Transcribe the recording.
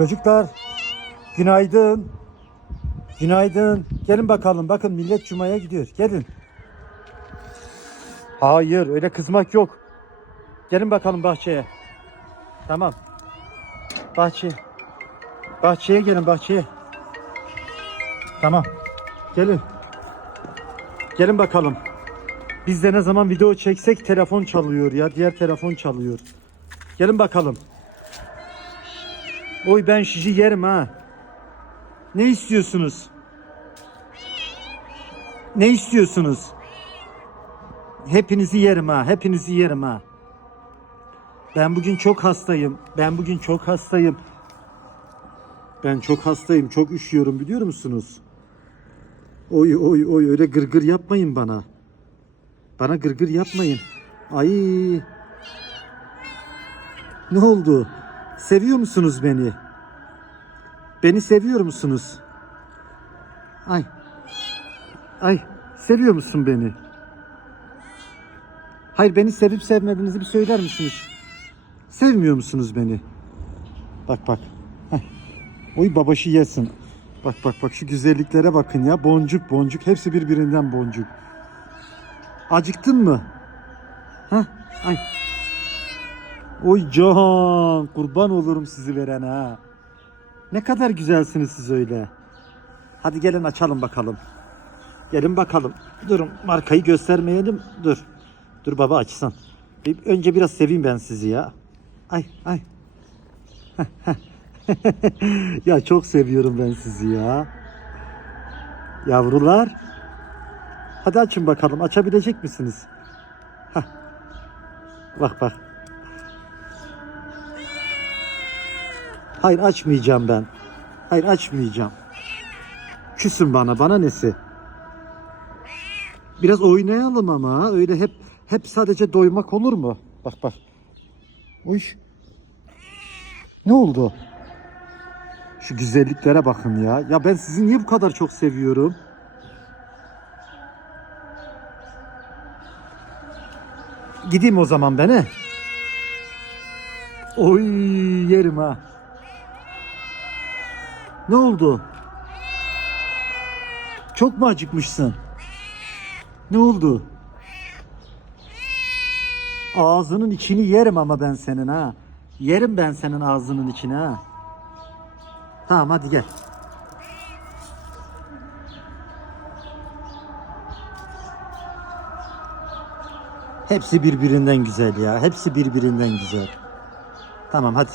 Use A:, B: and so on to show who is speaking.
A: Çocuklar günaydın. Günaydın. Gelin bakalım. Bakın millet cumaya gidiyor. Gelin. Hayır öyle kızmak yok. Gelin bakalım bahçeye. Tamam. Bahçeye. Bahçeye gelin bahçeye. Tamam. Gelin. Gelin bakalım. Biz de ne zaman video çeksek telefon çalıyor ya. Diğer telefon çalıyor. Gelin bakalım. Oy ben şişi yerim ha. Ne istiyorsunuz? Ne istiyorsunuz? Hepinizi yerim ha. Hepinizi yerim ha. Ben bugün çok hastayım. Ben bugün çok hastayım. Ben çok hastayım. Çok üşüyorum biliyor musunuz? Oy oy oy öyle gırgır yapmayın bana. Bana gırgır yapmayın. Ay. Ne oldu? Seviyor musunuz beni? Beni seviyor musunuz? Ay. Ay. Seviyor musun beni? Hayır beni sevip sevmediğinizi bir söyler misiniz? Sevmiyor musunuz beni? Bak bak. Oy babaşı yesin. Bak bak bak şu güzelliklere bakın ya. Boncuk boncuk. Hepsi birbirinden boncuk. Acıktın mı? Ha? Ay. Oy Can kurban olurum sizi veren ha. Ne kadar güzelsiniz siz öyle. Hadi gelin açalım bakalım. Gelin bakalım. Durun markayı göstermeyelim. Dur. Dur baba açsın. Önce biraz seveyim ben sizi ya. Ay ay. ya çok seviyorum ben sizi ya. Yavrular. Hadi açın bakalım. Açabilecek misiniz? Hah. Bak bak. Hayır açmayacağım ben. Hayır açmayacağım. Küsün bana. Bana nesi? Biraz oynayalım ama. Öyle hep hep sadece doymak olur mu? Bak bak. Uy. Ne oldu? Şu güzelliklere bakın ya. Ya ben sizi niye bu kadar çok seviyorum? Gideyim o zaman ben he. Oy yerim ha. Ne oldu? Çok mu acıkmışsın? Ne oldu? Ağzının içini yerim ama ben senin ha. Yerim ben senin ağzının içini ha. Tamam hadi gel. Hepsi birbirinden güzel ya. Hepsi birbirinden güzel. Tamam hadi.